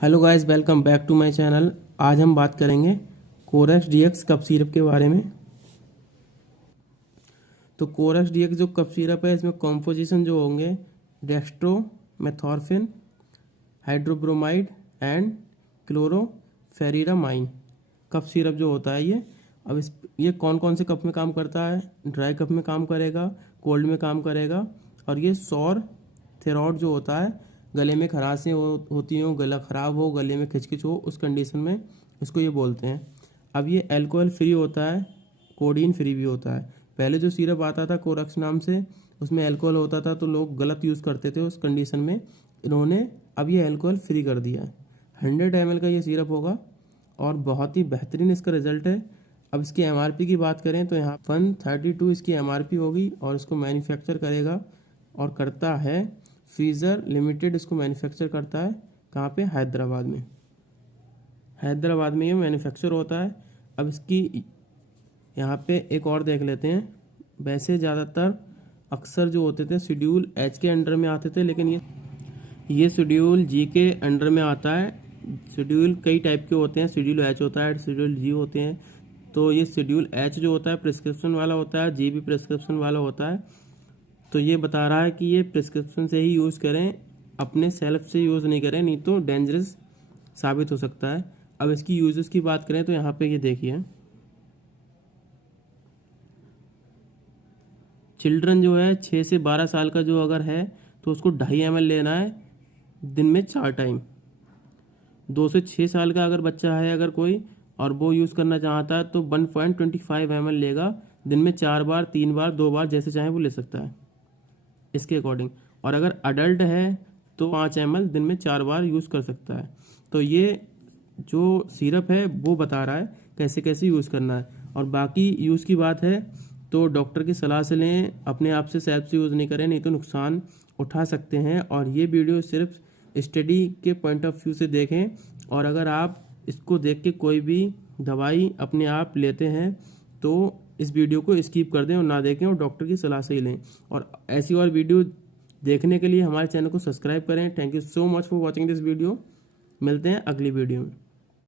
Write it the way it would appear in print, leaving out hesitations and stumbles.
Hello guys, welcome back to my channel. आज हम बात करेंगे कोरेक्स डीएक्स कफ सिरप के बारे में। तो कोरेक्स डीएक्स जो कफ सिरप है, इसमें कॉम्पोजिशन जो होंगे डेस्ट्रोमेथॉर्फिन, हाइड्रोब्रोमाइड एंड क्लोरोफेरिरामाइन कफ सिरप जो होता है ये। अब ये कौन कौन से कफ में काम करता है? ड्राई कफ में काम करेगा, कोल्ड में काम करेगा, और ये सॉर थ्रोट जो होता है, गले में खराशें होती हो, गला ख़राब हो, गले में खिचखिच हो, उस कंडीशन में इसको ये बोलते हैं। अब ये अल्कोहल फ्री होता है, कोडीन फ्री भी होता है। पहले जो सिरप आता था कोरेक्स नाम से, उसमें अल्कोहल होता था तो लोग गलत यूज़ करते थे। उस कंडीशन में इन्होंने अब ये अल्कोहल फ्री कर दिया है। 100 ml का ये सिरप होगा और बहुत ही बेहतरीन इसका रिजल्ट है। अब इसकी एमआरपी की बात करें तो यहाँ 132 इसकी एमआरपी होगी और इसको मैन्युफैक्चर करेगा और करता है फ्रीज़र लिमिटेड। इसको मैन्युफैक्चर करता है कहाँ पे? हैदराबाद में। हैदराबाद में ये मैन्युफैक्चर होता है। अब इसकी यहाँ पे एक और देख लेते हैं। वैसे ज़्यादातर अक्सर जो होते थे शेड्यूल एच के अंडर में आते थे, लेकिन ये शेड्यूल जी के अंडर में आता है। शेड्यूल कई टाइप के होते हैं, शेड्यूल एच होता है, शेड्यूल जी होते हैं। तो ये शेड्यूल एच जो होता है प्रिस्क्रिप्शन वाला होता है, जी भी प्रिस्क्रिप्शन वाला होता है। तो ये बता रहा है कि ये प्रिस्क्रिप्शन से ही यूज़ करें, अपने सेल्फ से यूज़ नहीं करें, नहीं तो डेंजरस साबित हो सकता है। अब इसकी यूजेस की बात करें तो यहाँ पे ये देखिए, चिल्ड्रन जो है 6 से 12 साल का जो अगर है तो उसको 2.5 ml लेना है दिन में 4 टाइम। 2 से 6 साल का अगर बच्चा है अगर कोई और वो यूज़ करना चाहता है तो 1.25 ml लेगा दिन में 4 बार, 3 बार, 2 बार, जैसे चाहे वो ले सकता है इसके अकॉर्डिंग। और अगर अडल्ट है तो 5 ml दिन में 4 बार यूज़ कर सकता है। तो ये जो सिरप है वो बता रहा है कैसे कैसे यूज़ करना है। और बाकी यूज़ की बात है तो डॉक्टर की सलाह से लें, अपने आप से सेल्फ से यूज़ नहीं करें, नहीं तो नुकसान उठा सकते हैं। और ये वीडियो सिर्फ स्टडी के पॉइंट ऑफ व्यू से देखें, और अगर आप इसको देख के कोई भी दवाई अपने आप लेते हैं तो इस वीडियो को स्किप कर दें और ना देखें, और डॉक्टर की सलाह से ही लें। और ऐसी और वीडियो देखने के लिए हमारे चैनल को सब्सक्राइब करें। Thank you so much for watching this video. मिलते हैं अगली वीडियो में।